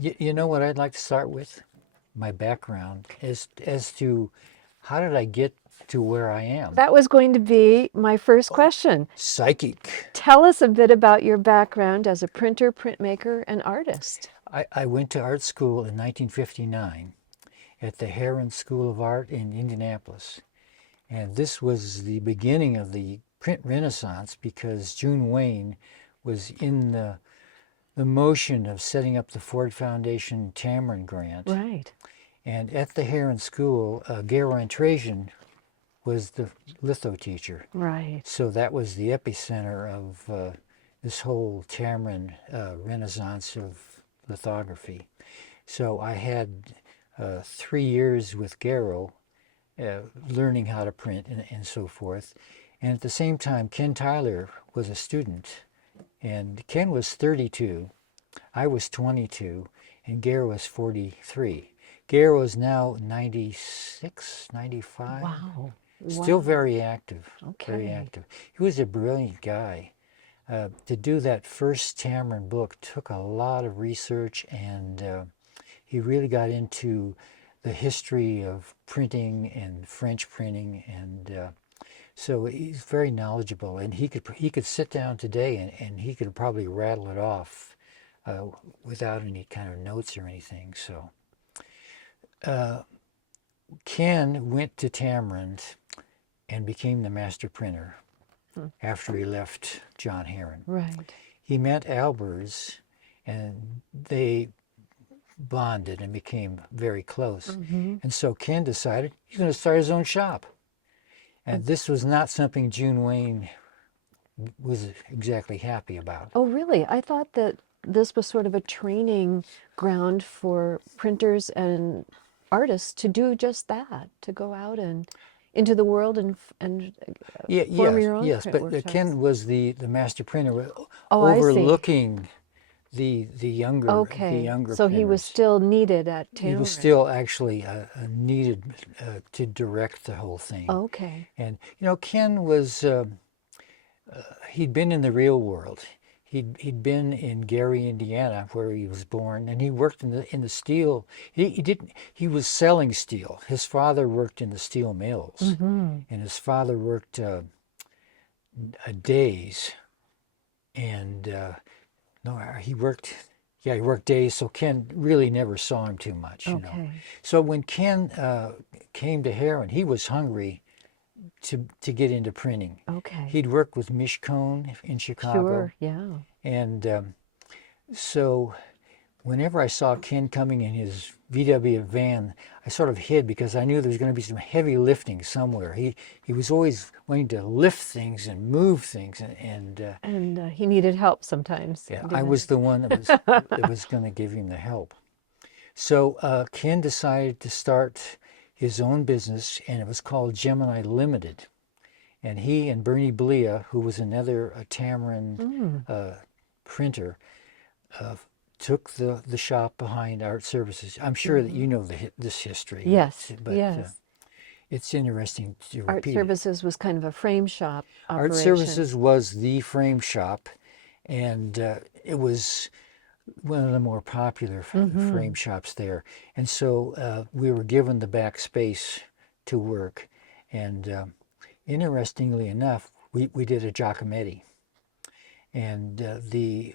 You know what I'd like to start with? My background as to how did I get to where I am? That was going to be my first question. Psychic. Tell us a bit about your background as a printer, printmaker, and artist. I went to art school in 1959 at the Heron School of Art in Indianapolis. And this was the beginning of the print renaissance because June Wayne was in the motion of setting up the Ford Foundation Tamron Grant. Right. And at the Heron School, Gero Trajan was the litho teacher. Right. So that was the epicenter of this whole Tamron renaissance of lithography. So I had 3 years with Gero learning how to print and so forth. And at the same time, Ken Tyler was a student. And Ken was 32, I was 22, and Gero was 43. Gero is now 96, 95. Wow. Still Wow. very active, Okay. very active. He was a brilliant guy. To do that first Tamron book took a lot of research, and he really got into the history of printing and French printing, and so he's very knowledgeable. And he could sit down today and he could probably rattle it off without any kind of notes or anything. So Ken went to Tamron and became the master printer after he left John Heron. Right. He met Albers, and they bonded and became very close. And so Ken decided he's going to start his own shop. And this was not something June Wayne was exactly happy about. Oh, really? I thought that this was sort of a training ground for printers and artists to do just that, to go out and into the world and form your own Yes, print but workshops. Ken was the master printer Oh, I see. overlooking the younger Okay. So he was printers. still neated at He was Tamron. still actually needed to direct the whole thing. Okay. And you know, Ken was he'd been in the real world. He'd been in Gary, Indiana, where he was born, and he worked in the steel. He was selling steel. His father worked in the steel mills, and his father worked days, and no, he worked. Yeah, he worked days, so Ken really never saw him too much, you know. Okay. So when Ken came to Heron, he was hungry to get into printing. Okay. He'd worked with Mish Cone in Chicago. Sure. Yeah. And so whenever I saw Ken coming in his VW van, I sort of hid because I knew there was going to be some heavy lifting somewhere. He was always wanting to lift things and move things, And he needed help sometimes. yeah, I didn't was the one that was going to give him the help. So Ken decided to start his own business, and it was called Gemini Limited. And he and Bernie Blia, who was another Tamron printer, took the shop behind Art Services. I'm sure that you know this history. Yes. But Yes. it's interesting to Art repeat it. Services was kind of a frame shop Art operation. Services was the frame shop, and it was one of the more popular frame shops there. And so we were given the back space to work. And interestingly enough, we did a Giacometti. And the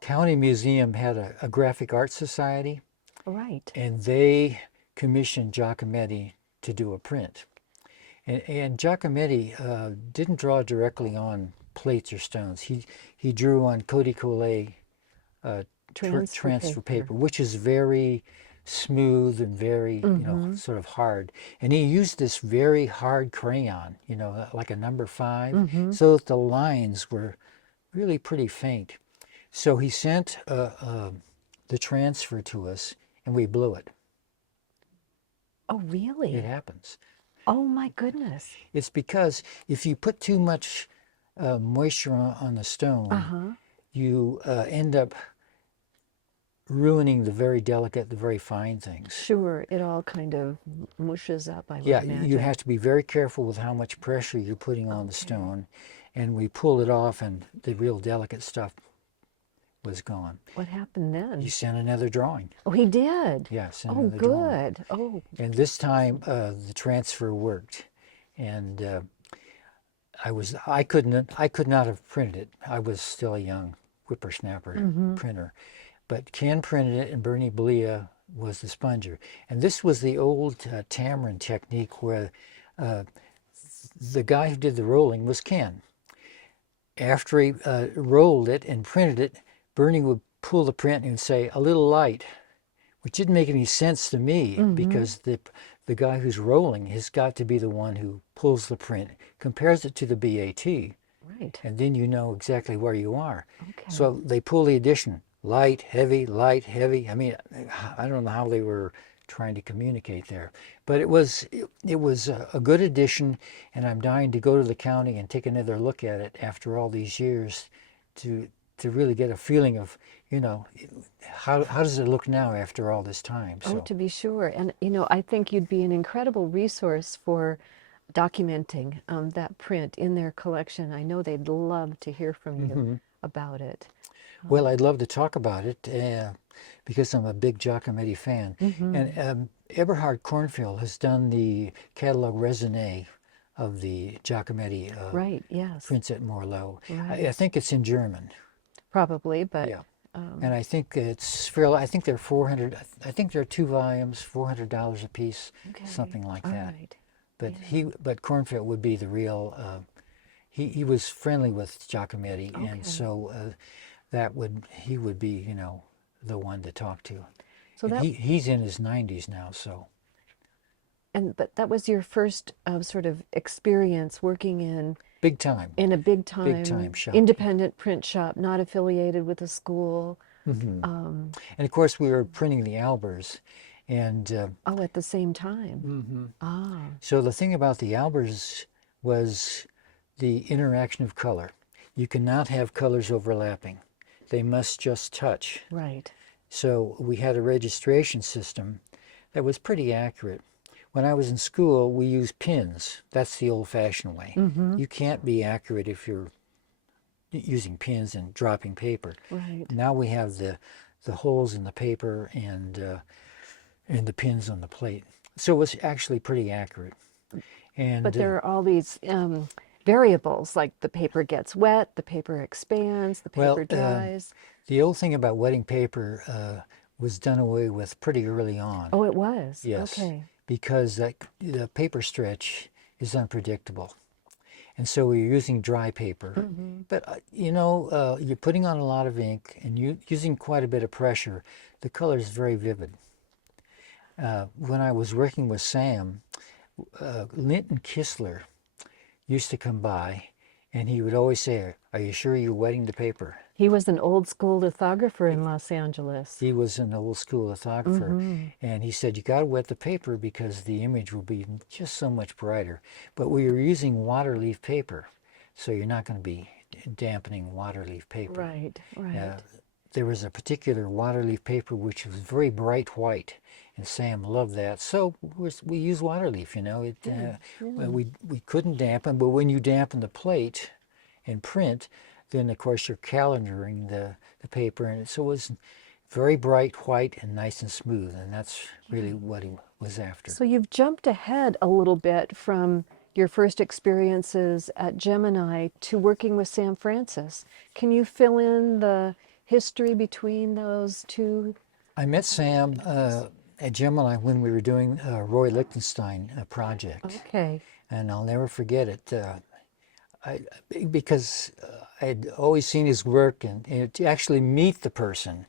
County Museum had a graphic art society, Right. and they commissioned Giacometti to do a print. And Giacometti didn't draw directly on plates or stones. He drew on Cody Collet transfer paper, which is very smooth and very you know, sort of hard. And he used this very hard crayon, you know, like a number 5, so that the lines were really pretty faint. So he sent the transfer to us, and we blew it. Oh, really? It happens. Oh, my goodness. It's because if you put too much moisture on the stone, you end up ruining the very delicate, the very fine things. Sure, it all kind of mushes up, I would Yeah, imagine. you have to be very careful with how much pressure you're putting on the stone. And we pulled it off, and the real delicate stuff was gone. What happened then? He sent another drawing. Oh, he did? Yeah, sent Oh, another drawing. good. Oh, And this time the transfer worked. And I could not have printed it. I was still a young whippersnapper printer. But Ken printed it, and Bernie Blea was the sponger. And this was the old Tamron technique where the guy who did the rolling was Ken. After he rolled it and printed it, Bernie would pull the print and say, a little light, which didn't make any sense to me because the guy who's rolling has got to be the one who pulls the print, compares it to the BAT, right. and then you know exactly where you are. Okay. So they pull the addition, light, heavy, light, heavy. I mean, I don't know how they were trying to communicate there, but it was a good addition, and I'm dying to go to the county and take another look at it after all these years to really get a feeling of, you know, how does it look now after all this time. Oh, So to be sure. And, you know, I think you'd be an incredible resource for documenting that print in their collection. I know they'd love to hear from you about it. well, I'd love to talk about it because I'm a big Giacometti fan. And Eberhard Kornfeld has done the catalog raisonné of the Giacometti Right, yes. prints at Morleau. Right. I think it's in German. Probably, but Yeah. And I think it's fairly, I think they're 400, I think they're 2 volumes, $400 a piece, okay. something like All that. right. But but Kornfeld would be the real, he was friendly with Giacometti, Okay. and so he would be, you know, the one to talk to. So And that he's in his 90s now, so. but that was your first sort of experience working Big time. in a big time shop. independent print shop, not affiliated with a school. And of course we were printing the Albers, and Oh, at the same time. Ah, so the thing about the Albers was the interaction of color. You cannot have colors overlapping. They must just touch. right. So we had a registration system that was pretty accurate. When I was in school, we used pins. That's the old-fashioned way. You can't be accurate if you're using pins and dropping paper. Right. Now we have the holes in the paper and the pins on the plate. So it was actually pretty accurate. And But there are all these variables, like the paper gets wet, the paper expands, the well, paper dries. the old thing about wetting paper was done away with pretty early on. Oh, it was? Yes, Okay. because the paper stretch is unpredictable. And so we're using dry paper. But, you know, you're putting on a lot of ink and using quite a bit of pressure. The color is very vivid. When I was working with Sam, Linton Kistler used to come by, and he would always say, "Are you sure you're wetting the paper?" He was an old school lithographer in Los Angeles. He was an old school lithographer, and he said, you got to wet the paper because the image will be just so much brighter. But we were using water leaf paper, so you're not going to be dampening water leaf paper. Right, right. There was a particular water leaf paper which was very bright white, and Sam loved that. So we use water leaf, you know. Well, we couldn't dampen, but when you dampen the plate and print, then of course you're calendaring the paper, and so it was very bright white and nice and smooth, and that's really what he was after. So you've jumped ahead a little bit from your first experiences at Gemini to working with Sam Francis. Can you fill in the history between those two? I met Sam at Gemini when we were doing a Roy Lichtenstein project. Okay. And I'll never forget it. Because I'd always seen his work, and to actually meet the person,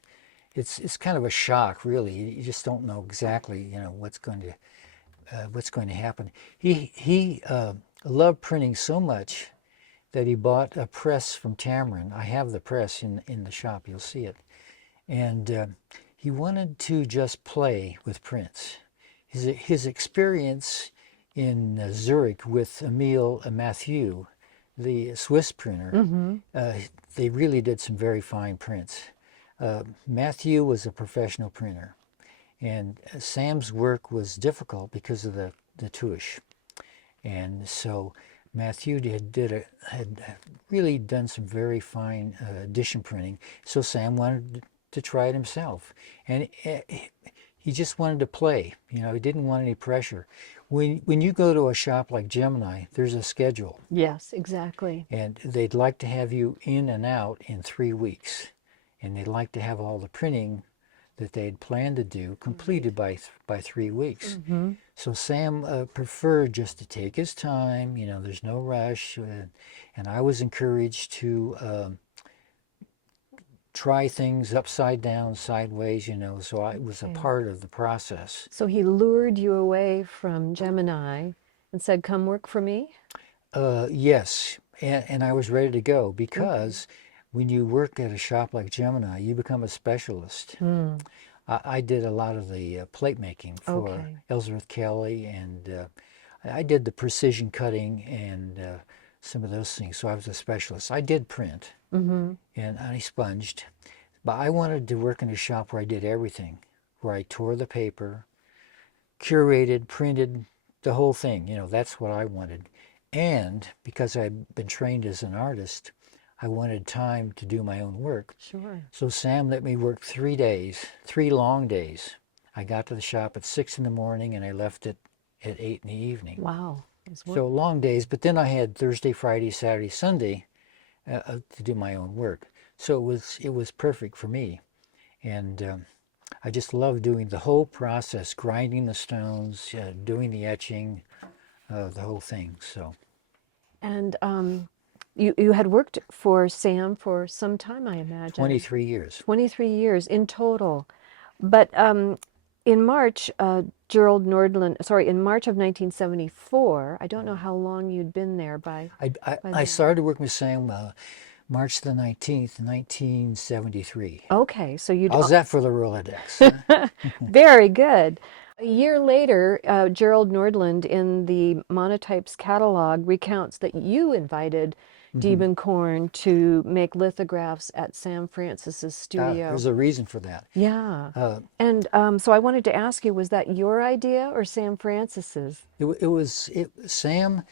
it's kind of a shock, really. You just don't know exactly, you know, what's going to happen. He loved printing so much that he bought a press from Tamron. I have the press in the shop. You'll see it, and he wanted to just play with prints. His experience in Zurich with Emile Mathieu, the Swiss printer, they really did some very fine prints. Mathieu was a professional printer, and Sam's work was difficult because of the tuche. And so Matthew had really done some very fine edition printing, so Sam wanted to try it himself, and he just wanted to play. You know, he didn't want any pressure. When you go to a shop like Gemini, there's a schedule, Yes, exactly. and they'd like to have you in and out in 3 weeks, and they'd like to have all the printing that they'd planned to do completed by 3 weeks. Mm-hmm. So Sam preferred just to take his time. You know, there's no rush, and I was encouraged to try things upside down, sideways. You know, so I was a Okay. part of the process. So he lured you away from Gemini and said, "Come work for me." Yes, and I was ready to go Okay. because when you work at a shop like Gemini, you become a specialist. Mm. I did a lot of the plate making for Okay. Ellsworth Kelly, and I did the precision cutting and some of those things. So I was a specialist. I did print Mm-hmm. and I sponged, but I wanted to work in a shop where I did everything, where I tore the paper, curated, printed, the whole thing. You know, that's what I wanted. And because I'd been trained as an artist, I wanted time to do my own work. Sure. So Sam let me work 3 days, 3 long days. I got to the shop at 6 in the morning and I left it at 8 in the evening. Wow. It's So long days, but then I had Thursday, Friday, Saturday, Sunday to do my own work. So it was perfect for me. And I just love doing the whole process, grinding the stones, doing the etching, the whole thing. So And you had worked for Sam for some time, I imagine. 23 years. 23 years in total. But in March, Gerald Nordland, sorry, in March of 1974, I don't know how long you'd been there by I then. started working with Sam March the 19th, 1973. Okay, so you'd How's that for the Rolodex? Huh? very good. A year later, Gerald Nordland in the Monotypes catalog recounts that you invited Diebenkorn to make lithographs at Sam Francis's studio. There's a reason for that. Yeah. Uh, And so I wanted to ask you, was that your idea or Sam Francis's? Sam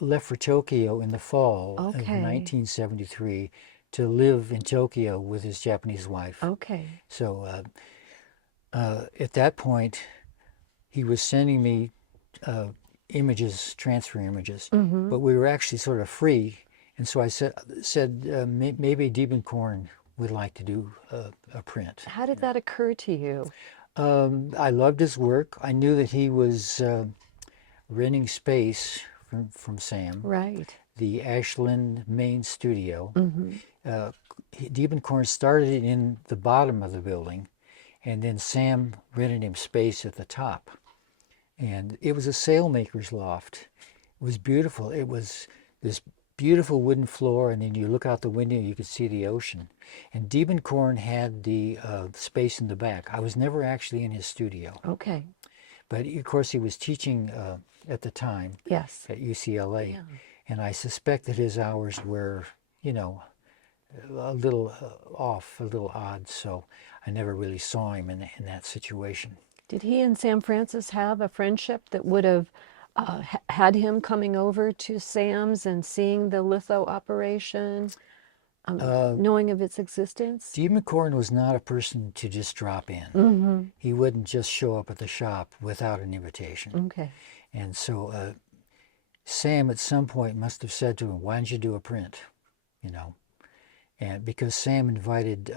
left for Tokyo in the fall of Okay. 1973 to live in Tokyo with his Japanese wife. Okay. So at that point, he was sending me images, transfer images, Mm-hmm. but we were actually sort of free. And so I said maybe Diebenkorn would like to do a print. How did that occur to you? I loved his work. I knew that he was renting space from Sam, Right. the Ashland main studio. Mm-hmm. Diebenkorn started in the bottom of the building, and then Sam rented him space at the top. And it was a sailmaker's loft. It was beautiful. It was this beautiful wooden floor, and then you look out the window, you could see the ocean. And Diebenkorn had the space in the back. I was never actually in his studio, Okay. but of course he was teaching at the time Yes. at UCLA, Yeah. and I suspect that his hours were, you know, a little off, a little odd, so I never really saw him in that situation. Did he and Sam Francis have a friendship that would have had him coming over to Sam's and seeing the litho operation, knowing of its existence? Diebenkorn was not a person to just drop in. Mm-hmm. He wouldn't just show up at the shop without an invitation. Okay. And so Sam at some point must have said to him, why don't you do a print? You know, and because Sam invited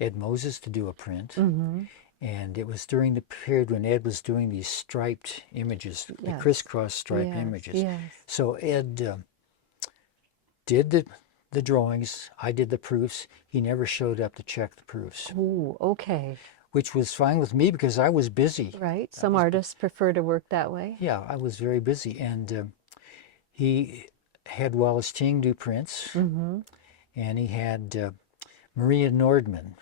Ed Moses to do a print, Mm-hmm. and it was during the period when Ed was doing these striped images, the Yes. crisscross striped Yes. images. Yes. So Ed did the drawings, I did the proofs. He never showed up to check the proofs, Ooh, okay. which was fine with me because I was busy. Right. Some artists prefer to work that way. Yeah, I was very busy, and he had Wallace Ting do prints, Mm-hmm. and he had Maria Nordman,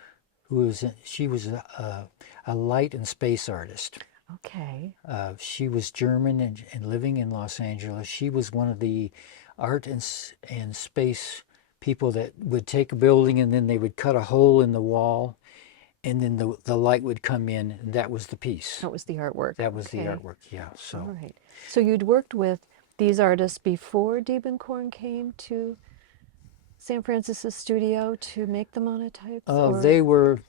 she was a light and space artist. Okay. She was German and living in Los Angeles. She was one of the art and space people that would take a building and then they would cut a hole in the wall, and then the light would come in, and that was the piece. That was the artwork. That was the Okay. artwork, yeah. So All right. So you'd worked with these artists before Diebenkorn came to San Francisco's studio to make the monotypes, or They were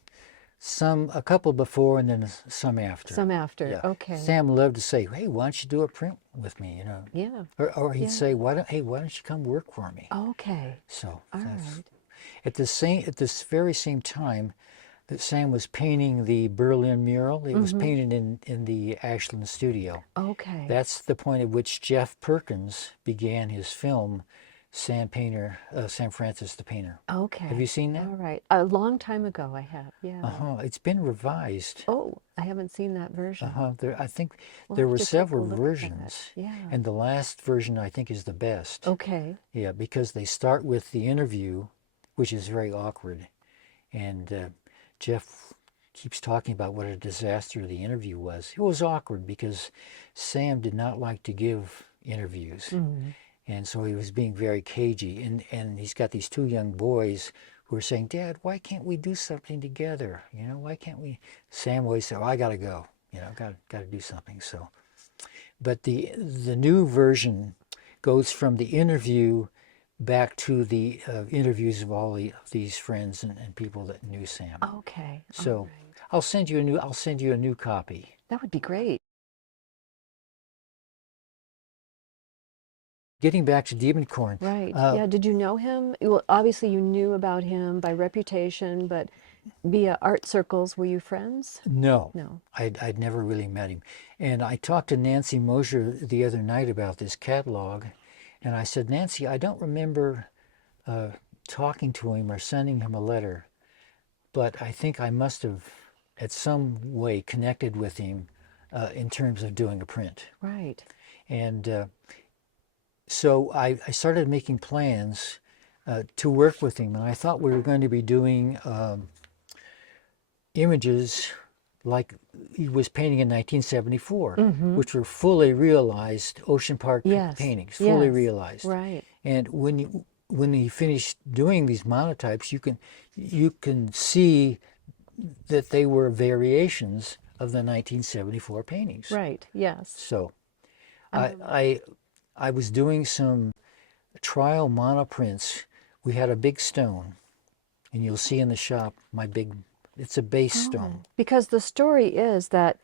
a couple before and then some after. some after? Yeah. Okay. Sam loved to say, "Hey, why don't you do a print with me?" You know. Yeah. Or he'd Yeah. say, "Hey, why don't you come work for me?" Okay. So All that's right. at this very same time that Sam was painting the Berlin mural. It was painted in the Ashland studio. Okay. That's the point at which Jeff Perkins began his film, San Francis the Painter. Okay. Have you seen that? All right. A long time ago, I have. Yeah. It's been revised. Oh, I haven't seen that version. I think We'll there have were to take a several look at that. versions. Yeah. And the last version I think is the best. Okay. Yeah, because they start with the interview, which is very awkward. And Jeff keeps talking about what a disaster the interview was. It was awkward because Sam did not like to give interviews. And so he was being very cagey. And he's got these two young boys who are saying, "Dad, why can't we do something together? You know, why can't we?" Sam always said, "Oh, I got to go. You know, got to do something." So, but the new version goes from the interview back to the interviews of all these friends and people that knew Sam. Okay. So All right. I'll send you a new copy. That would be great. Getting back to Diebenkorn. Right. Yeah. Did you know him? Well, obviously you knew about him by reputation, but via art circles, were you friends? No, No. I'd never really met him. And I talked to Nancy Mosher the other night about this catalog, and I said, "Nancy, I don't remember talking to him or sending him a letter, but I think I must have, at some way, connected with him in terms of doing a print." Right. And so I started making plans to work with him, and I thought we were going to be doing images like he was painting in 1974, which were fully realized Ocean Park paintings, fully Yes. realized. Right. And when he finished doing these monotypes, you can see that they were variations of the 1974 paintings. Right. Yes. So I was doing some trial monoprints. We had a big stone, and you'll see in the shop it's a base stone. Because the story is that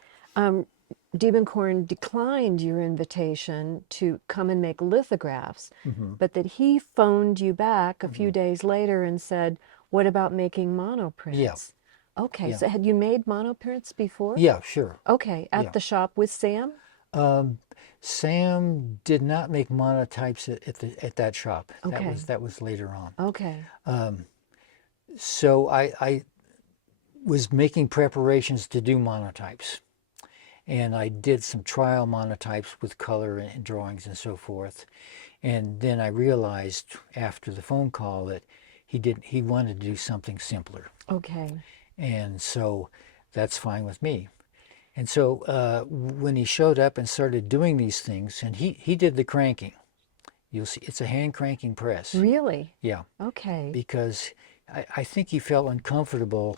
Diebenkorn declined your invitation to come and make lithographs, but that he phoned you back a few days later and said, "What about making monoprints?" Yeah. Okay, Yeah. so had you made monoprints before? Yeah, sure. Okay, at Yeah. the shop with Sam? Sam did not make monotypes at that shop. Okay. That was later on. Okay. So I was making preparations to do monotypes, and I did some trial monotypes with color and drawings and so forth. And then I realized after the phone call that he wanted to do something simpler, Okay. and so that's fine with me. And so when he showed up and started doing these things, and he did the cranking. You'll see it's a hand cranking press. Really? Yeah, Okay. because I think he felt uncomfortable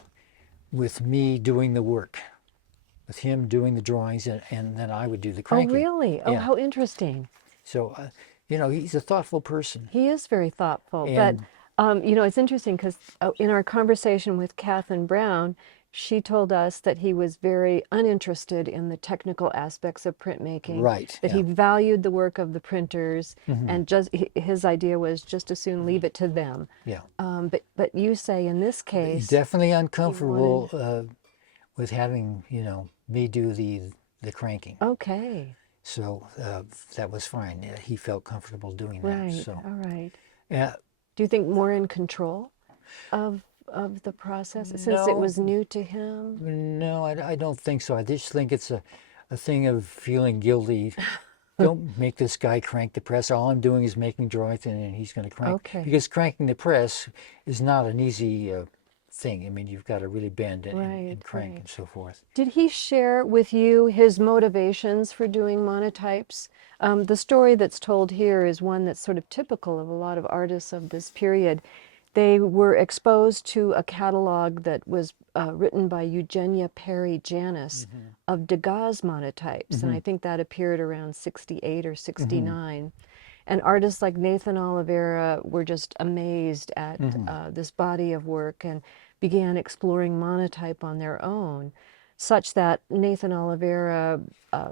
with me doing the work, with him doing the drawings, and then I would do the Oh, cranking. really? Oh, Yeah. how interesting. So, he's a thoughtful person. He is very thoughtful. And- But, it's interesting because in our conversation with Katharine Brown, she told us that he was very uninterested in the technical aspects of printmaking. Right, That he yeah. valued the work of the printers, and just his idea was just to soon leave it to them. Yeah. But you say in this He's case, definitely uncomfortable with having, me do the cranking. okay, So that was fine. He felt comfortable doing that. right, So, all right. yeah. Do you think more in control of the process since it No. was new to him? No, I don't think so. I just think it's a thing of feeling guilty. Don't make this guy crank the press. All I'm doing is making drawings, and he's going to crank. Okay. Because cranking the press is not an easy thing. I mean, you've got to really bend and Right, crank right. and so forth. Did he share with you his motivations for doing monotypes? The story that's told here is one that's sort of typical of a lot of artists of this period. they were exposed to a catalog that was written by Eugenia Perry Janis of Degas monotypes, and I think that appeared around 68 or 69. And artists like Nathan Oliveira were just amazed at this body of work and began exploring monotype on their own, such that Nathan Oliveira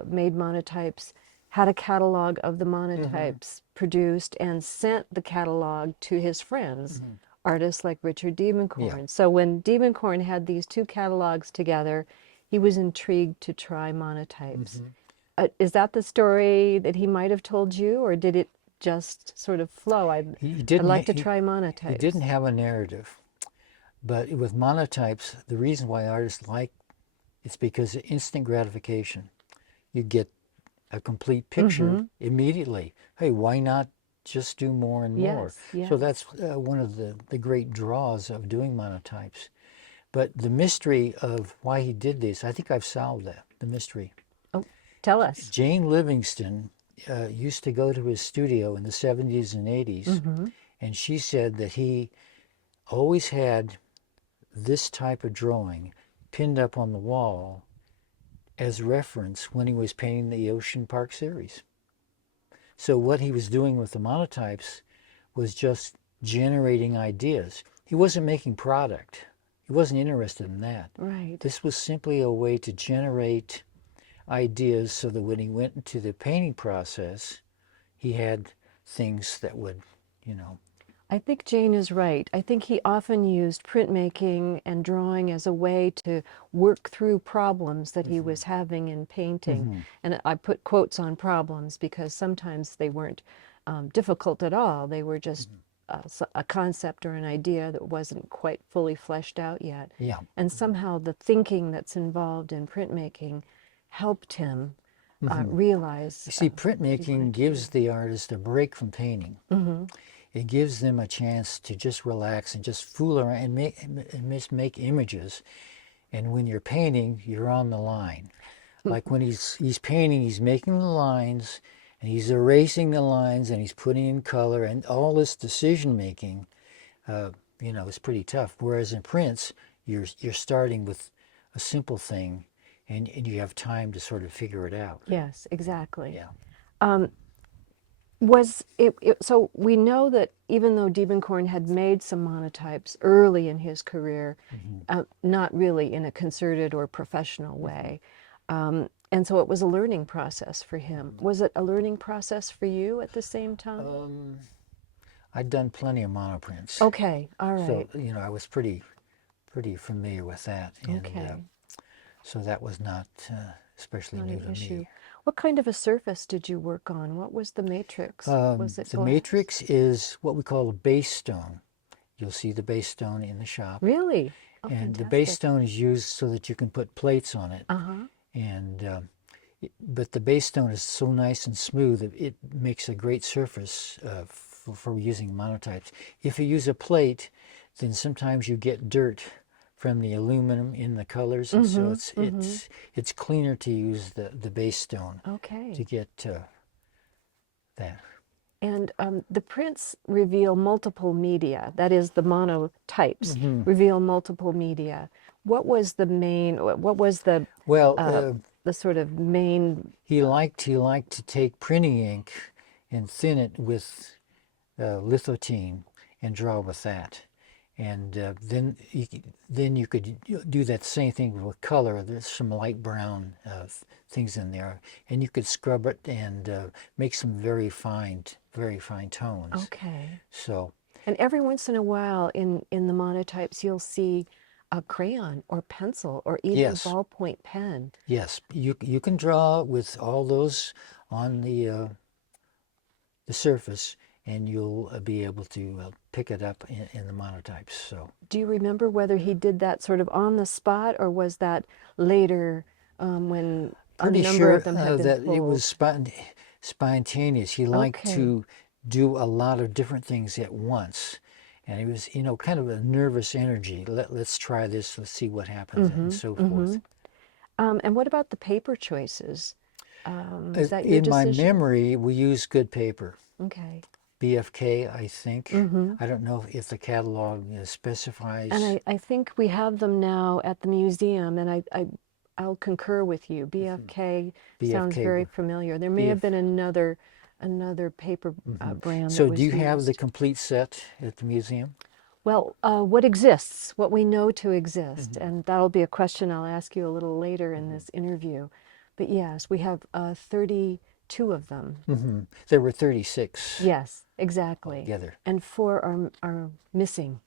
made monotypes, had a catalog of the monotypes produced, and sent the catalog to his friends, artists like Richard Diebenkorn. Yeah. So when Diebenkorn had these two catalogs together, he was intrigued to try monotypes. Is that the story that he might have told you, or did it just sort of flow? I'd like to try monotypes. He didn't have a narrative. But with monotypes, the reason why artists like it's because of instant gratification. You get a complete picture immediately. Hey, why not just do more and more? Yes. So that's one of the great draws of doing monotypes. But the mystery of why he did this, I think I've solved that, the mystery. Oh, tell us. Jane Livingston used to go to his studio in the 70s and 80s, and she said that he always had this type of drawing pinned up on the wall as reference when he was painting the Ocean Park series. So what he was doing with the monotypes was just generating ideas. He wasn't making product. He wasn't interested in that. Right. This was simply a way to generate ideas so that when he went into the painting process, he had things that would, I think Jane is right. I think he often used printmaking and drawing as a way to work through problems that he was having in painting. And I put quotes on problems because sometimes they weren't difficult at all. They were just a concept or an idea that wasn't quite fully fleshed out yet. Yeah. And somehow the thinking that's involved in printmaking helped him realize. You see, printmaking gives the artist a break from painting. It gives them a chance to just relax and just fool around and make images. And when you're painting, you're on the line. Like when he's painting, he's making the lines, and he's erasing the lines, and he's putting in color, and all this decision making, is pretty tough. Whereas in prints, you're starting with a simple thing, and you have time to sort of figure it out. Yes, exactly. Yeah. So we know that even though Diebenkorn had made some monotypes early in his career, not really in a concerted or professional way, and so it was a learning process for him. Was it a learning process for you at the same time? I'd done plenty of monoprints. Okay, all right. So, I was pretty familiar with that. And, Okay. so that was not especially Not new an to issue. me. What kind of a surface did you work on? What was the matrix? Was it The glass? matrix is what we call a base stone. You'll see the base stone in the shop. Really? Oh, And the fantastic. base stone is used so that you can put plates on it. And but the base stone is so nice and smooth, it makes a great surface for using monotypes. If you use a plate, then sometimes you get dirt from the aluminum in the colors, and so it's cleaner to use the base stone Okay. to get that. And the prints reveal multiple media. That is, the monotypes reveal multiple media. What was the main? What was the sort of main? He liked to take printing ink and thin it with lithotine and draw with that. And then you could do that same thing with color. There's some light brown things in there, and you could scrub it and make some very fine tones. Okay. So. And every once in a while, in the monotypes, you'll see a crayon or pencil or even a ballpoint pen. Yes, you can draw with all those on the surface, and you'll be able to pick it up in the monotypes. So. Do you remember whether he did that sort of on the spot, or was that later when a number of them had been that pulled? it was spontaneous. He liked to do a lot of different things at once. And it was, kind of a nervous energy. Let's try this. Let's see what happens, and so forth. And what about the paper choices? Is that your In my decision? memory, we used good paper. Okay. BFK, I think. Mm-hmm. I don't know if the catalog specifies. And I think we have them now at the museum, and I'll concur with you. BFK sounds BFK. very familiar. There may have BF. been another paper brand that So do was you have the used. complete set at the museum? Well, what exists, what we know to exist, and that'll be a question I'll ask you a little later in this interview. But yes, we have 32 of them. There were 36 Yes, exactly. altogether. And 4 are missing.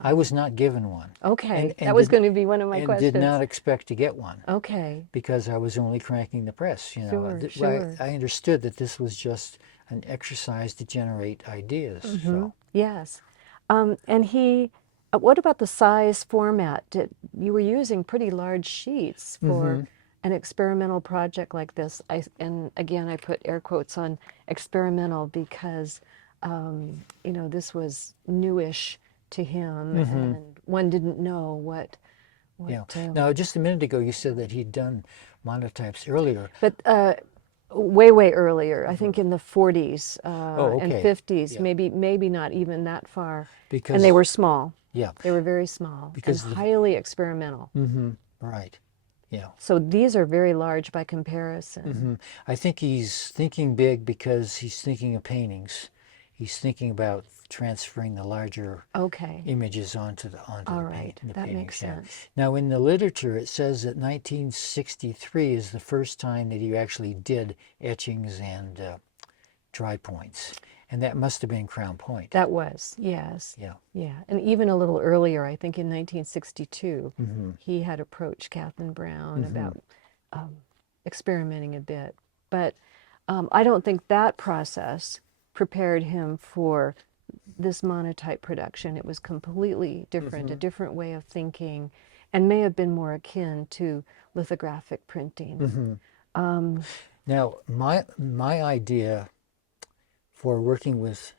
I was not given one. Okay, And that was did, going to be one of my and questions. did not expect to get one Okay, because I was only cranking the press. You know, sure. I understood that this was just an exercise to generate ideas. So Yes. And what about the size format? You were using pretty large sheets for an experimental project like this. And again, I put air quotes on experimental because, this was newish to him, and one didn't know what. yeah. Now, just a minute ago, you said that he'd done monotypes earlier. But way earlier, I think in the 40s Oh, and okay. 50s, Yeah. maybe not even that far. Because And they were small. yeah, They were very small because and highly experimental. right, yeah. So these are very large by comparison. I think he's thinking big because he's thinking of paintings. He's thinking about transferring the larger Okay. images onto the All right. paint. The That paintings, makes yeah. sense. Now, in the literature, it says that 1963 is the first time that he actually did etchings and dry points, and that must have been Crown Point. That was, yes. Yeah. Yeah. And even a little earlier, I think in 1962, he had approached Catherine Brown about experimenting a bit. But I don't think that process prepared him for this monotype production. It was completely different, a different way of thinking, and may have been more akin to lithographic printing. Now, my idea for working with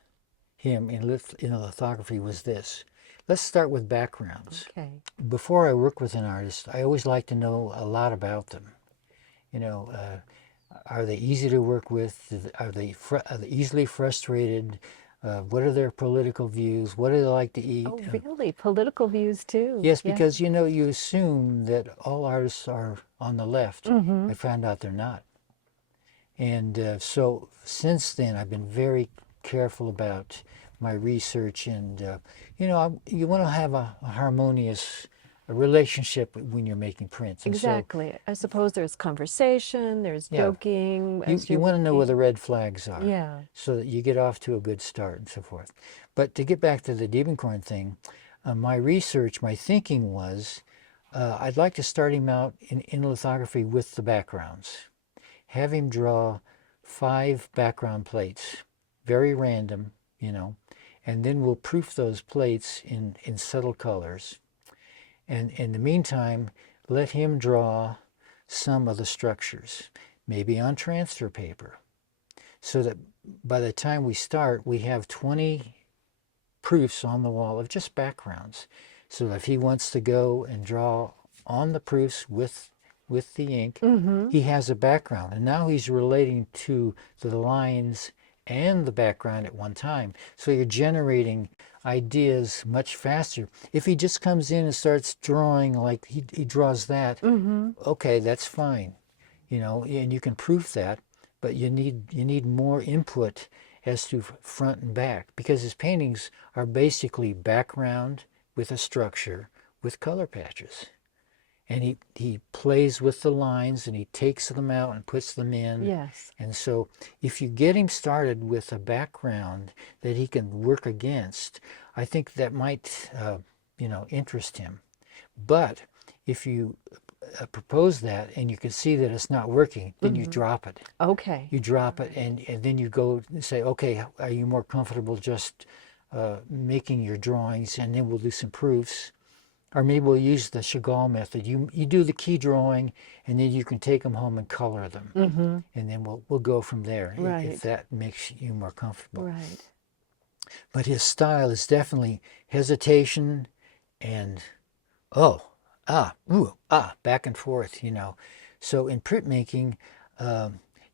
him in lithography was this. Let's start with backgrounds. Okay. Before I work with an artist, I always like to know a lot about them. You know, are they easy to work with? Are they easily frustrated? What are their political views? What do they like to eat? Oh, really? Political views too? Yes, because you assume that all artists are on the left. I found out they're not. And so since then, I've been very careful about my research. And, you want to have a harmonious relationship when you're making prints. And Exactly. I suppose there's conversation, there's joking. so you want to know where the red flags are. Yeah. So that you get off to a good start and so forth. But to get back to the Diebenkorn thing, my research, my thinking was, I'd like to start him out in lithography with the backgrounds. Have him draw 5 background plates, very random, and then we'll proof those plates in subtle colors. And in the meantime, let him draw some of the structures, maybe on transfer paper, so that by the time we start, we have 20 proofs on the wall of just backgrounds. So if he wants to go and draw on the proofs with the ink, he has a background. And now he's relating to the lines and the background at one time. So you're generating ideas much faster. If he just comes in and starts drawing like he draws that, okay, that's fine. And you can proof that, but you need more input as to front and back, because his paintings are basically background with a structure with color patches. And he plays with the lines and he takes them out and puts them in. Yes. And so if you get him started with a background that he can work against, I think that might, interest him. But if you propose that and you can see that it's not working, then you drop it. Okay. You drop it and then you go and say, okay, are you more comfortable just making your drawings, and then we'll do some proofs? Or maybe we'll use the Chagall method. You do the key drawing, and then you can take them home and color them, and then we'll go from there. Right. If that makes you more comfortable. Right. But his style is definitely hesitation and back and forth. So in printmaking,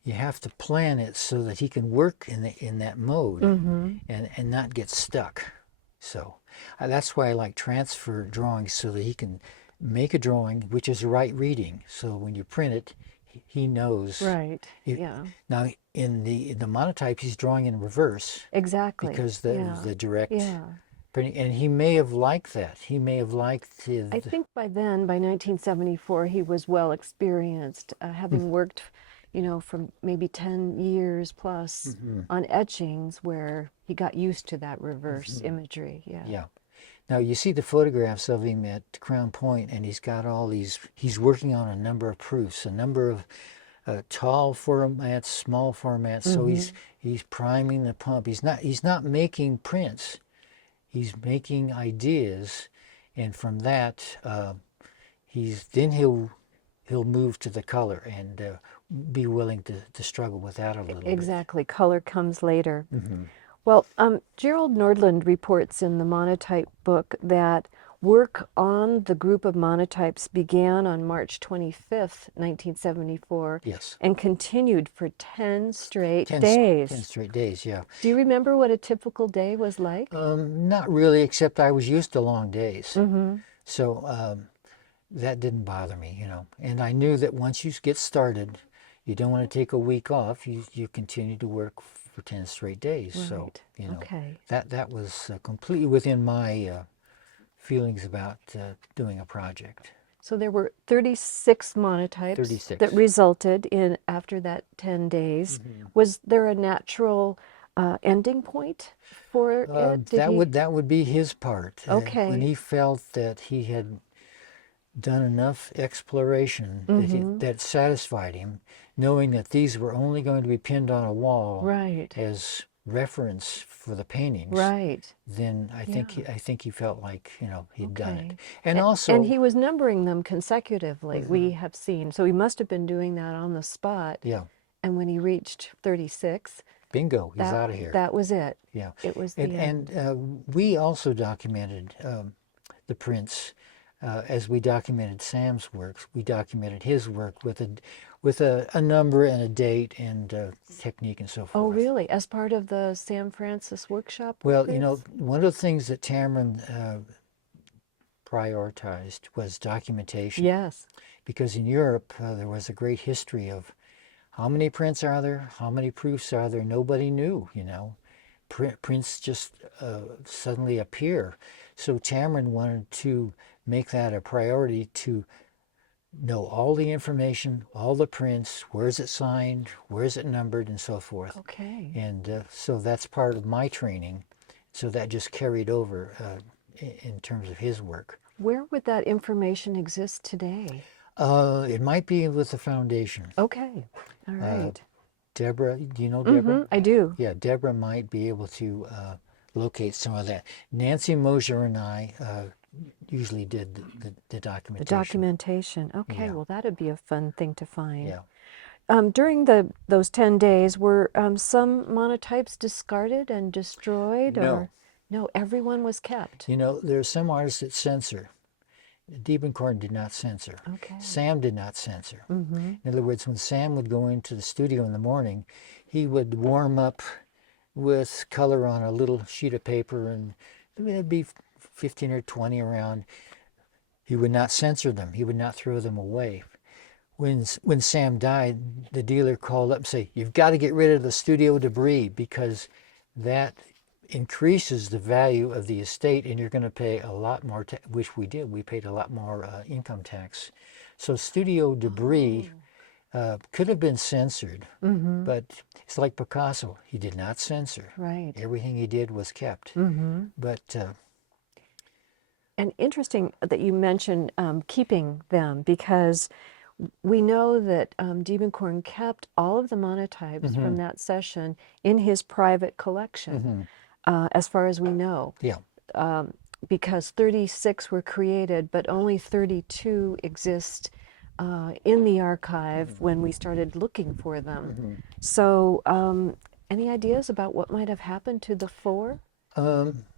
you have to plan it so that he can work in that mode and not get stuck. So that's why I like transfer drawings, so that he can make a drawing which is the right reading. So when you print it, he knows. Right. Yeah. Now in the monotype, he's drawing in reverse. Exactly. Because Yeah. the direct Yeah. printing, and he may have liked that. He may have liked his. I think by then, by 1974, he was well experienced, having worked, for maybe 10 years plus on etchings where he got used to that reverse imagery. Yeah. Yeah. Now you see the photographs of him at Crown Point, and he's got all these. He's working on a number of proofs, a number of tall formats, small formats. So he's priming the pump. He's not making prints. He's making ideas, and from that, he'll move to the color and be willing to struggle with that a little bit. Exactly. Color comes later. Well, Gerald Nordland reports in the monotype book that work on the group of monotypes began on March 25th, 1974, Yes. and continued for 10 straight days. 10 straight days, yeah. Do you remember what a typical day was like? Not really, except I was used to long days. So that didn't bother me, And I knew that once you get started, you don't want to take a week off. You continue to work for 10 straight days. Right. So, Okay. that was completely within my feelings about doing a project. So there were 36 monotypes 36. that resulted in after that 10 days. Was there a natural ending point for it? That would be his part. Okay. When he felt that he had done enough exploration that satisfied him, knowing that these were only going to be pinned on a wall Right. as reference for the paintings, Right. then I think he felt like he'd done it. Okay. And also, And he was numbering them consecutively, we have seen. So he must have been doing that on the spot. yeah, And when he reached 36, bingo, he's out of here. that was it. Yeah, It was the end. and we also documented the prints. As we documented Sam's works, we documented his work with a number and a date and technique and so forth. Oh, really? As part of the Sam Francis workshop? Well, prints? one of the things that Tamron prioritized was documentation. Yes. Because in Europe, there was a great history of how many prints are there, how many proofs are there. Nobody knew, Prints just suddenly appear. So Tamron wanted to make that a priority, to know all the information, all the prints, where is it signed, where is it numbered, and so forth. Okay. And so that's part of my training. So that just carried over in terms of his work. Where would that information exist today? It might be with the foundation. Okay. All right. Deborah, do you know Deborah? I do. Yeah, Deborah might be able to locate some of that. Nancy Mosier and I usually did the documentation. The documentation. Okay, Yeah. well, that'd be a fun thing to find. Yeah. During those 10 days, were some monotypes discarded and destroyed? No. Or no, everyone was kept. There are some artists that censor. Diebenkorn did not censor. Okay. Sam did not censor. In other words, when Sam would go into the studio in the morning, he would warm up with color on a little sheet of paper, and there'd be 15 or 20 around. He would not censor them. He would not throw them away. When Sam died, the dealer called up and said, "You've got to get rid of the studio debris, because that increases the value of the estate, and you're going to pay a lot more," which we did. We paid a lot more income tax. So studio debris could have been censored, but it's like Picasso. He did not censor. Right. Everything he did was kept. But And interesting that you mentioned keeping them, because we know that Diebenkorn kept all of the monotypes from that session in his private collection, as far as we know. Yeah. Because 36 were created, but only 32 exist in the archive when we started looking for them. So any ideas about what might have happened to the 4?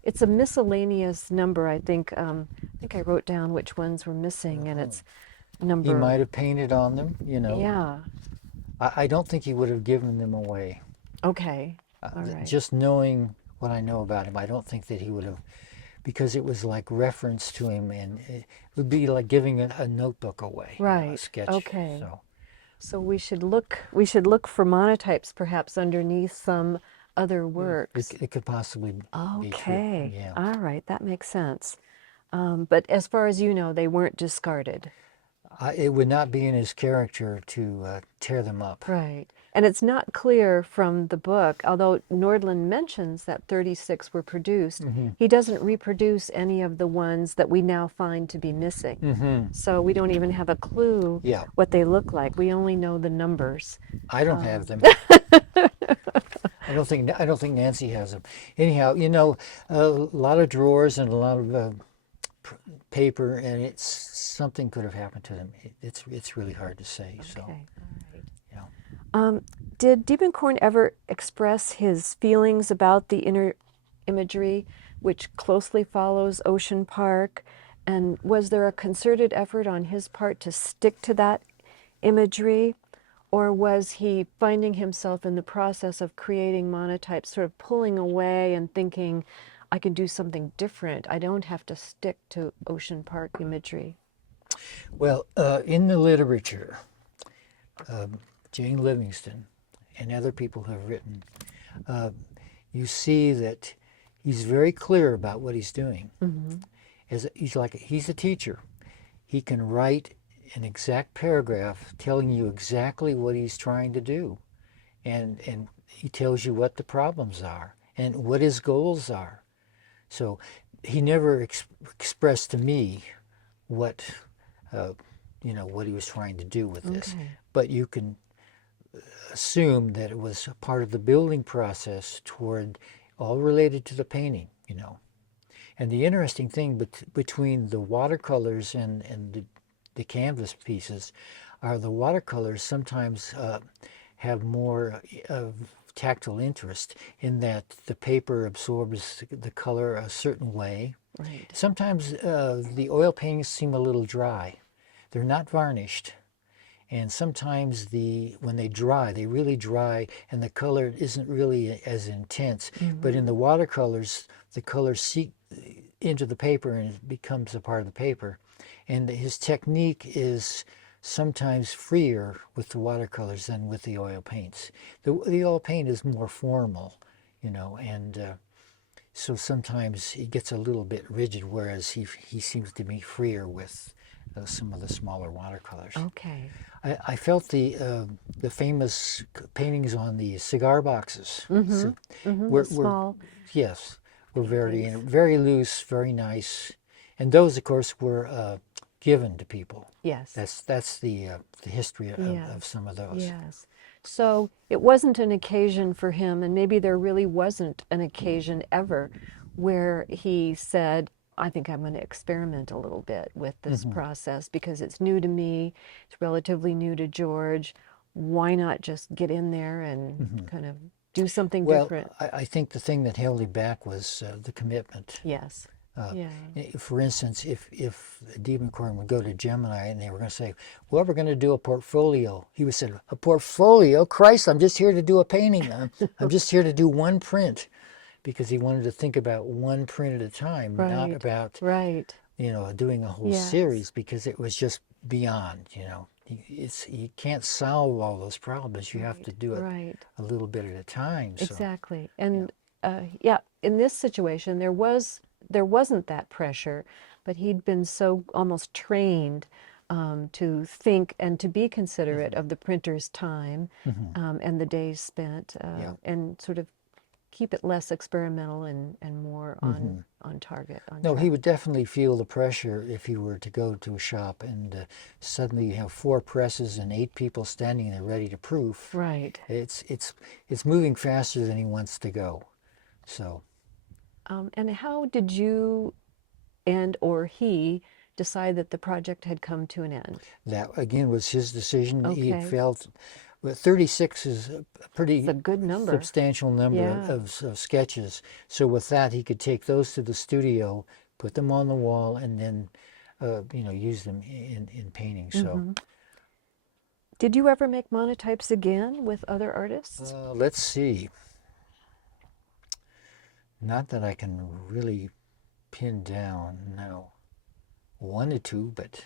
It's a miscellaneous number, I think. I think I wrote down which ones were missing, and it's number. He might have painted on them, Yeah. I don't think he would have given them away. Okay. All right. Just knowing what I know about him, I don't think that he would have, because it was like reference to him, and it would be like giving a notebook away, a Right. sketch. Okay. So So we should look for monotypes perhaps underneath some other works. it could possibly be true. Okay. Yeah. All right. That makes sense. But as far as you know, they weren't discarded. It would not be in his character to tear them up. Right. And it's not clear from the book, although Nordland mentions that 36 were produced, he doesn't reproduce any of the ones that we now find to be missing. So we don't even have a clue Yeah. what they look like. We only know the numbers. I don't have them. I don't think Nancy has them. Anyhow, a lot of drawers and a lot of paper, and it's something could have happened to them. It's really hard to say. So, Okay. All right. yeah. Did Diebenkorn ever express his feelings about the inner imagery, which closely follows Ocean Park? And was there a concerted effort on his part to stick to that imagery? Or was he finding himself in the process of creating monotypes, sort of pulling away and thinking, I can do something different. I don't have to stick to Ocean Park imagery. Well, in the literature, Jane Livingston and other people who have written, you see that he's very clear about what he's doing. He's a teacher. He can write an exact paragraph telling you exactly what he's trying to do, and he tells you what the problems are and what his goals are. So he never expressed to me what what he was trying to do with this. Okay. But you can assume that it was a part of the building process toward all related to the painting. And the interesting thing between the watercolors and the canvas pieces are the watercolors sometimes have more of tactile interest in that the paper absorbs the color a certain way. Right. Sometimes the oil paintings seem a little dry. They're not varnished. And sometimes when they dry, they really dry, and the color isn't really as intense. But in the watercolors, the colors seep into the paper and it becomes a part of the paper. And his technique is sometimes freer with the watercolors than with the oil paints. The oil paint is more formal, and so sometimes he gets a little bit rigid, whereas he seems to be freer with some of the smaller watercolors. Okay. I felt the famous paintings on the cigar boxes. Were Small. yes, were very loose, very nice, and those, of course, were given to people. Yes. That's the history of some of those. Yes. So it wasn't an occasion for him, and maybe there really wasn't an occasion ever where he said, I think I'm going to experiment a little bit with this process because it's new to me, it's relatively new to George. Why not just get in there and kind of do something different? I think the thing that held him back was the commitment. Yes. Yeah. For instance, if Diebenkorn would go to Gemini and they were going to say, well, we're going to do a portfolio, he would say, a portfolio? Christ, I'm just here to do a painting. I'm just here to do one print, because he wanted to think about one print at a time, not about doing a whole series, because it was just beyond, you can't solve all those problems. You have to do it a little bit at a time. So. Exactly. And in this situation, there wasn't that pressure, but he'd been so almost trained to think and to be considerate of the printer's time and the days spent, and sort of keep it less experimental and more on target. No, he would definitely feel the pressure if he were to go to a shop and suddenly you have 4 presses and 8 people standing there ready to proof. Right. It's moving faster than he wants to go. So. And how did you or he decide that the project had come to an end? That, again, was his decision. Okay. He felt 36 is a pretty good number. Substantial number of sketches. So with that, he could take those to the studio, put them on the wall, and then use them in painting. So Did you ever make monotypes again with other artists? Let's see. Not that I can really pin down, no. One or two, but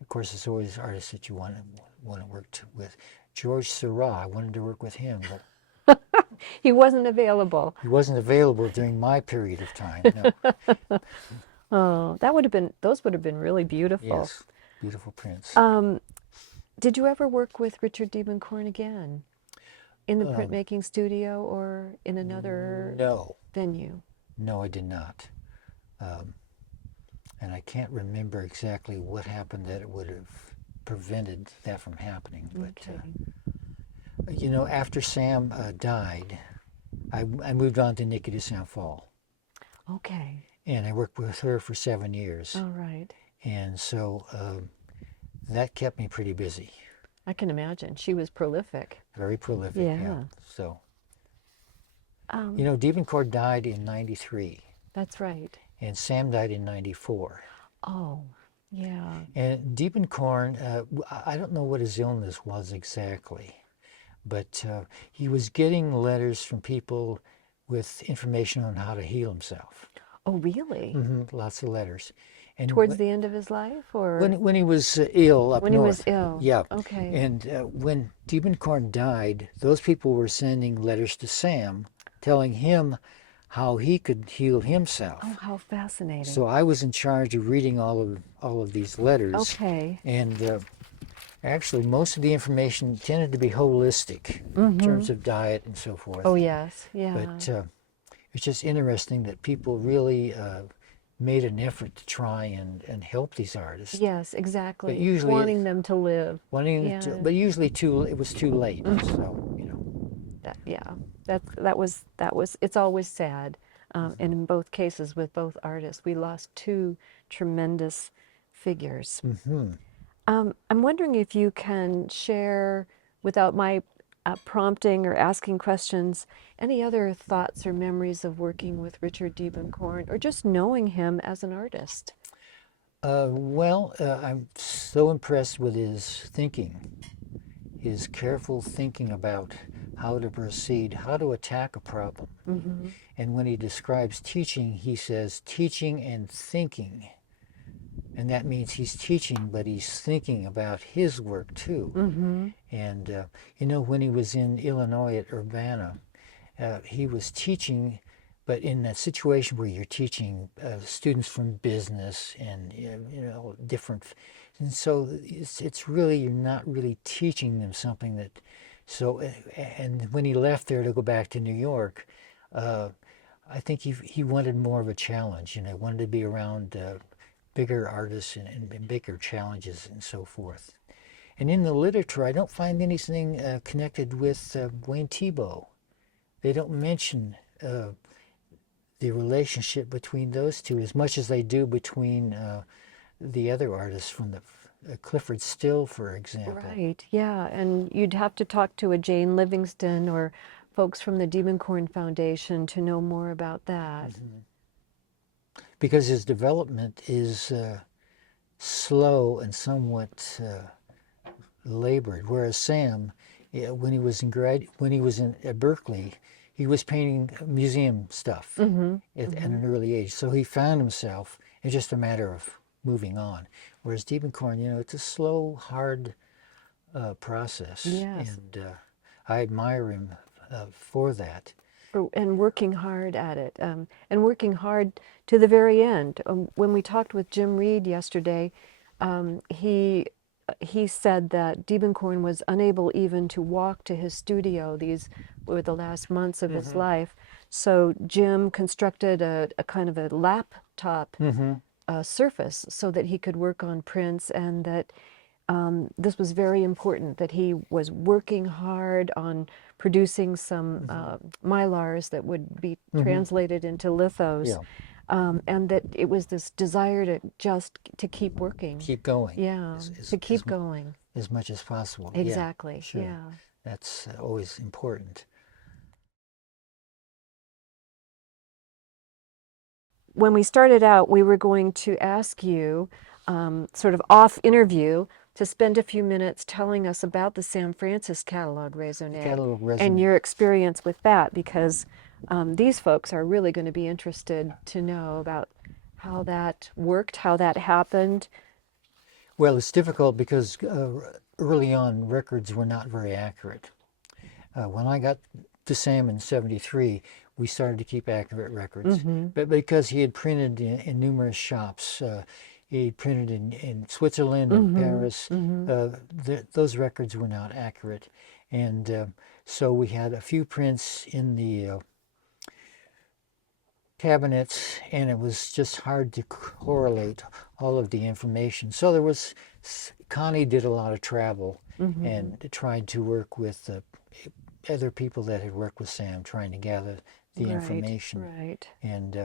of course there's always artists that you want to work with. George Seurat, I wanted to work with him, but He wasn't available. he wasn't available during my period of time. No. Oh, those would have been really beautiful. Yes, beautiful prints. Did you ever work with Richard Diebenkorn again in the Um, printmaking studio or in another no, venue? no, I did not. And I can't remember exactly what happened that it would have prevented that from happening. Okay. But, after Sam died, I moved on to Nikki de Saint Fall. Okay. And I worked with her for 7 years. All right. And so that kept me pretty busy. I can imagine. She was prolific. Very prolific, Yeah. So, Diebenkorn died in 93. That's right. And Sam died in 94. Oh, yeah. And Diebenkorn, I don't know what his illness was exactly, but he was getting letters from people with information on how to heal himself. Oh, really? Lots of letters. And Towards the end of his life, or when he was ill up when north. he was ill? Yeah. Okay. And when Diebenkorn died, those people were sending letters to Sam telling him how he could heal himself. Oh, how fascinating. So I was in charge of reading all of these letters. Okay. And actually, most of the information tended to be holistic in terms of diet and so forth. Oh, yes. Yeah. But it's just interesting that people really made an effort to try and help these artists. Yes, exactly. But usually wanting them to live. But usually it was too late. So That was it's always sad. And in both cases with both artists, we lost two tremendous figures. I'm wondering if you can share, without my prompting or asking questions, any other thoughts or memories of working with Richard Diebenkorn or just knowing him as an artist. I'm so impressed with his thinking, his careful thinking about how to proceed, how to attack a problem. And when he describes teaching, he says teaching and thinking. And that means he's teaching, but he's thinking about his work too. And, when he was in Illinois at Urbana, he was teaching, but in a situation where you're teaching students from business and, different. And so it's really, you're not really teaching them something that, and when he left there to go back to New York, I think he wanted more of a challenge, wanted to be around bigger artists and bigger challenges and so forth. And in the literature, I don't find anything connected with Wayne Thiebaud. They don't mention the relationship between those two as much as they do between the other artists from the Clifford Still, for example. Right, yeah, and you'd have to talk to a Jane Livingston or folks from the Diebenkorn Foundation to know more about that. Because his development is slow and somewhat labored, whereas Sam, when he was at Berkeley, he was painting museum stuff at an early age. So he found himself. It's just a matter of moving on. Whereas Diebenkorn, it's a slow, hard process. Yes. And I admire him for that. And working hard at it, and working hard to the very end. When we talked with Jim Reed yesterday, he said that Diebenkorn was unable even to walk to his studio. These were the last months of his life. So Jim constructed a kind of a laptop surface so that he could work on prints, and that this was very important, that he was working hard on producing some mylars that would be translated into lithos, and that it was this desire to keep working. Keep going. Yeah, to keep going. As much as possible. Exactly, yeah. Sure. Yeah. That's always important. When we started out, we were going to ask you, sort of off interview, to spend a few minutes telling us about the San Francis catalog raisonné Catalog and raisonné. your experience with that, because these folks are really going to be interested to know about how that worked, how that happened. Well, it's difficult because early on records were not very accurate. When I got to Sam in '73, we started to keep accurate records. But because he had printed in numerous shops, he printed in Switzerland and Paris, those records were not accurate. And so we had a few prints in the cabinets, and it was just hard to correlate all of the information. So there was, Connie did a lot of travel and tried to work with other people that had worked with Sam, trying to gather the information. Right. And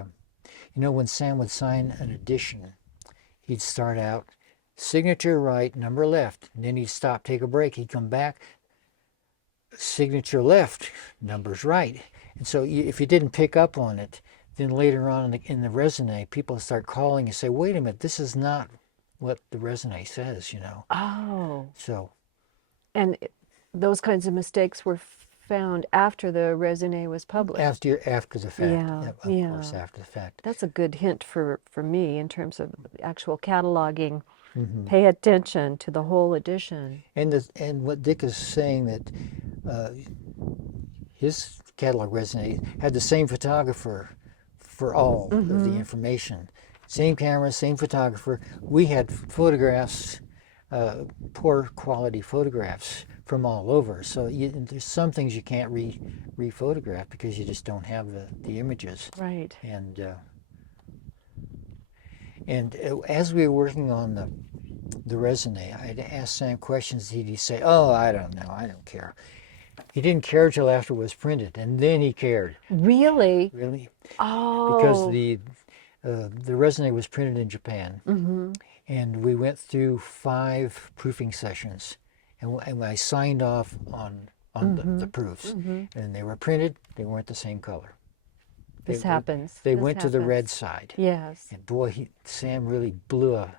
when Sam would sign an edition, he'd start out signature right, number left, and then he'd stop, take a break, he'd come back, signature left, numbers right. And so if you didn't pick up on it, then later on in the raisonné, people start calling and say, wait a minute, this is not what the raisonné says, Oh. So. And those kinds of mistakes were found after the raisonné was published. After the fact, Yeah, of course, after the fact. That's a good hint for me in terms of actual cataloging. Pay attention to the whole edition. And what Dick is saying, that his catalog raisonné had the same photographer for all of the information. Same camera, same photographer. We had photographs, poor quality photographs from all over. So there's some things you can't re-photograph because you just don't have the images. Right. And as we were working on the raisonné, I'd ask Sam questions. He'd say, "Oh, I don't know. I don't care." He didn't care till after it was printed, and then he cared. Really? Really? Oh. Because the raisonné was printed in Japan, and we went through 5 proofing sessions, and I signed off on the proofs, and they were printed. They weren't the same color. This happens. They This went to the happens. red side. Yes. And boy, Sam really blew a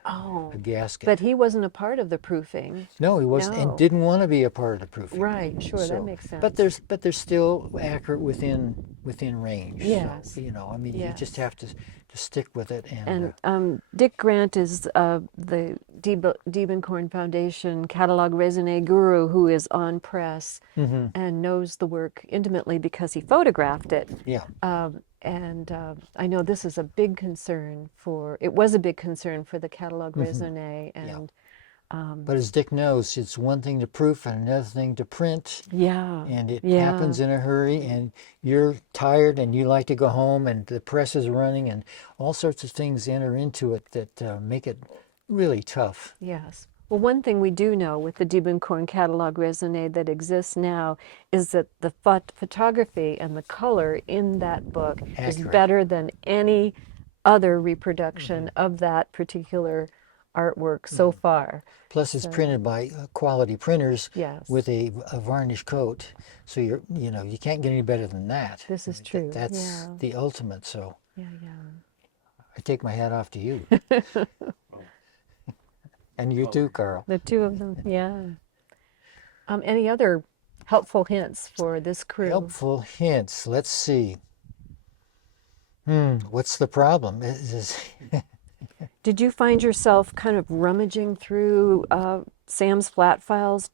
gasket. But he wasn't a part of the proofing. No, he wasn't, No. and didn't want to be a part of the proofing. Right. Sure. That makes sense. But they're still accurate within range. Yes. So, I mean, you just have to stick with it. And Dick Grant is the Diebenkorn Foundation catalog raisonné guru who is on press and knows the work intimately because he photographed it. Yeah. And I know this is a big concern it was a big concern for the catalog raisonné. And but as Dick knows, it's one thing to proof and another thing to print. Yeah. And it happens in a hurry, and you're tired and you like to go home, and the press is running, and all sorts of things enter into it that make it really tough. Yes. Well, one thing we do know with the Diebenkorn catalog raisonné that exists now is that the photography and the color in that book is better than any other reproduction of that particular artwork so far. Plus, it's printed by quality printers with a varnish coat, so you can't get any better than that. This is true. That's the ultimate. So Yeah. I take my hat off to you. And you too, Carl. The two of them, yeah. Any other helpful hints for this crew? Helpful hints. Let's see. What's the problem? Did you find yourself kind of rummaging through Sam's flat files,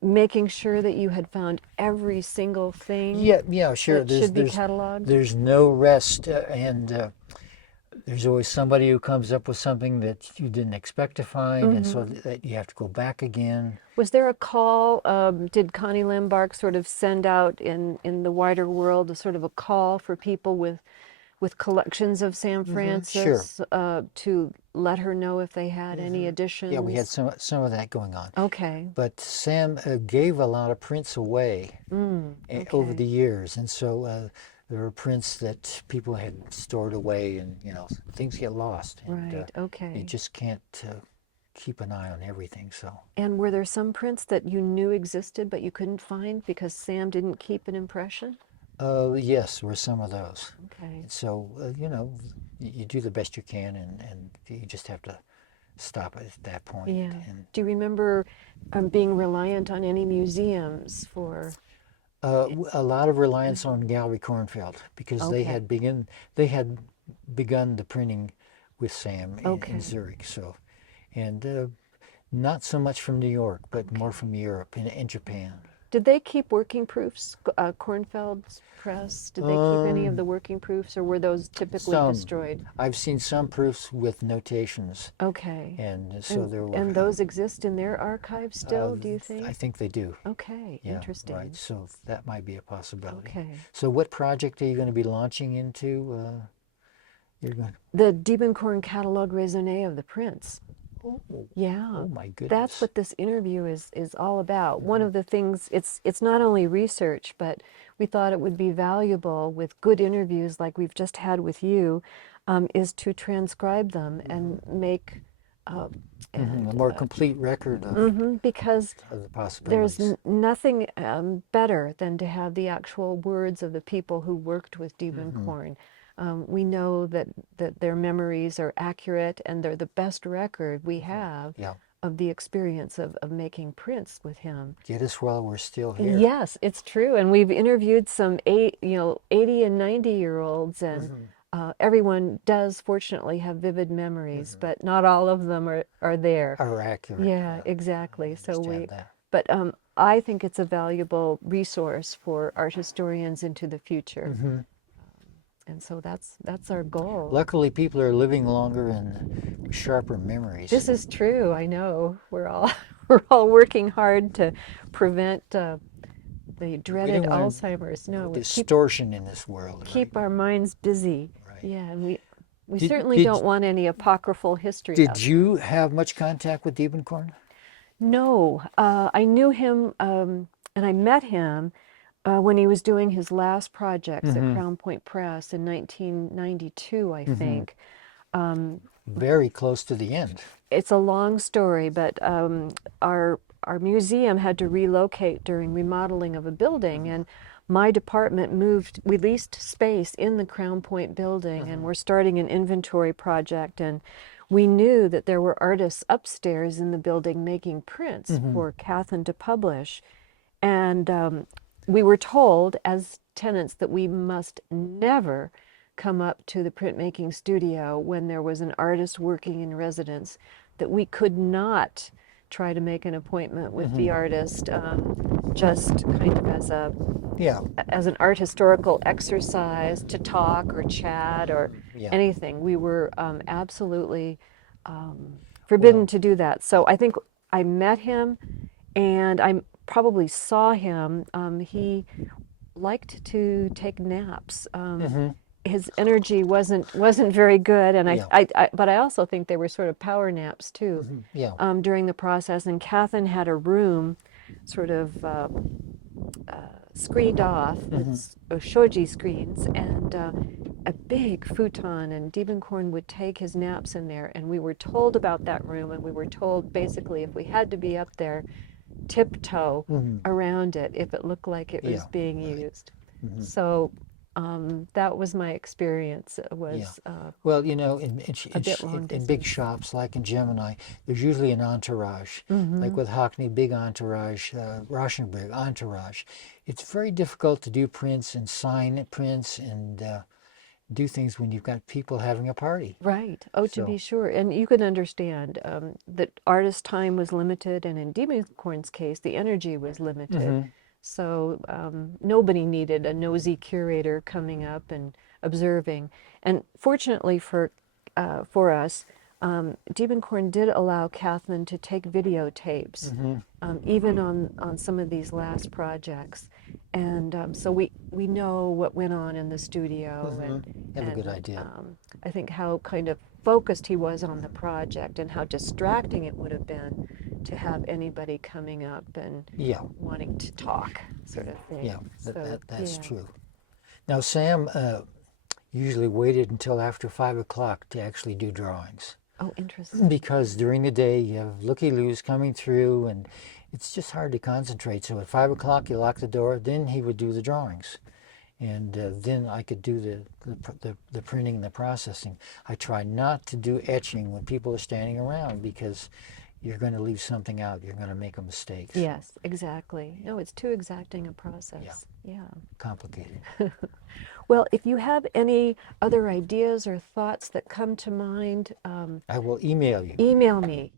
making sure that you had found every single thing? Yeah, sure. That should be cataloged? There's no rest, and there's always somebody who comes up with something that you didn't expect to find, and so that you have to go back again. Was there a call? Did Connie Limbark sort of send out in the wider world a sort of a call for people with collections of Sam Francis to let her know if they had any additions? Yeah, we had some of that going on. Okay. But Sam gave a lot of prints away over the years, and so there were prints that people had stored away, and things get lost. And, right. Okay. You just can't keep an eye on everything. So. And were there some prints that you knew existed but you couldn't find because Sam didn't keep an impression? Yes, were some of those. Okay. So you do the best you can, and you just have to stop at that point. Yeah. And Do you remember being reliant on any museums for? a lot of reliance on Gallery Kornfeld because Okay. they had begun the printing with Sam in Okay. Zurich. So, and not so much from New York, but more from Europe and Japan. Did they keep working proofs? Kornfeld's press, did they keep any of Um, the working proofs, or were those typically some destroyed? I've seen some proofs with notations, Okay. and so there were. And those exist in their archives Uh, still, do you I think? think they do. Okay, Yeah, right. interesting. So that might be a possibility. Okay. So what project are you going to be launching into? You're going. The Diebenkorn Catalogue Raisonné of the prints. Oh, Yeah, oh my that's goodness. what this interview is all about. One of the things, it's not only research, but we thought it would be valuable with good interviews like we've just had with you, is to transcribe them and make uh, A and more complete record because of the there's possibilities. nothing better than to have the actual words of the people who worked with Diebenkorn. We know that their memories are accurate and they're the best record we have Yeah. of the experience of making prints with him. Get us while we're still here. Yes, it's true. And we've interviewed some 80 and 90-year-olds, and everyone does fortunately have vivid memories, but not all of them are there. Are accurate. Yeah, exactly. So Understand that. but I think it's a valuable resource for art historians into the future. And so that's our goal. Luckily, people are living longer and with sharper memories. This is true. I know we're all we're all working hard to prevent the dreaded don't want Alzheimer's. No, distortion in this world. keep our minds busy. Right. Yeah, and we Did- certainly did- don't want any apocryphal history. Did you have much contact with Diebenkorn? No, I knew him and I met him when he was doing his last projects at Crown Point Press in 1992, I think. Very close to the end. It's a long story, but our museum had to relocate during remodeling of a building, and my department we leased space in the Crown Point building, and we're starting an inventory project, and we knew that there were artists upstairs in the building making prints for Karin to publish. And we were told as tenants that we must never come up to the printmaking studio when there was an artist working in residence, that we could not try to make an appointment with the artist just kind of as an art historical exercise to talk or chat or anything. We were absolutely forbidden to do that. So I think I met him, and I probably saw him. He liked to take naps. His energy wasn't very good, and but I also think they were sort of power naps too. During the process. And Karin had a room, sort of screened off with shoji screens, and a big futon, and Diebenkorn would take his naps in there, and we were told about that room, and we were told basically if we had to be up there, tiptoe around it if it looked like it was being used. So that was my experience. It was well, you know, in distance. big shops like in Gemini, there's usually an entourage. Like with Hockney, big entourage, Rauschenberg, entourage. It's very difficult to do prints and sign prints and do things when you've got people having a party. Right. Oh, to be sure. And you can understand that artist time was limited, and in Diebenkorn's case, the energy was limited. So nobody needed a nosy curator coming up and observing. And fortunately for us, Diebenkorn did allow Karin to take videotapes, even on some of these last projects. And so we know what went on in the studio. Have a good idea. I think how kind of focused he was on the project, and how distracting it would have been to have anybody coming up and wanting to talk, sort of thing. Yeah, that's true. Now, Sam usually waited until after 5 o'clock to actually do drawings. Oh, interesting. Because during the day you have looky-loos coming through, and it's just hard to concentrate. So at 5 o'clock you lock the door, then he would do the drawings. and then I could do the printing and the processing. I try not to do etching when people are standing around, because you're going to leave something out. You're going to make a mistake. Yes, exactly. No, it's too exacting a process. Yeah. Complicated. Well, if you have any other ideas or thoughts that come to mind, I will email you. email me.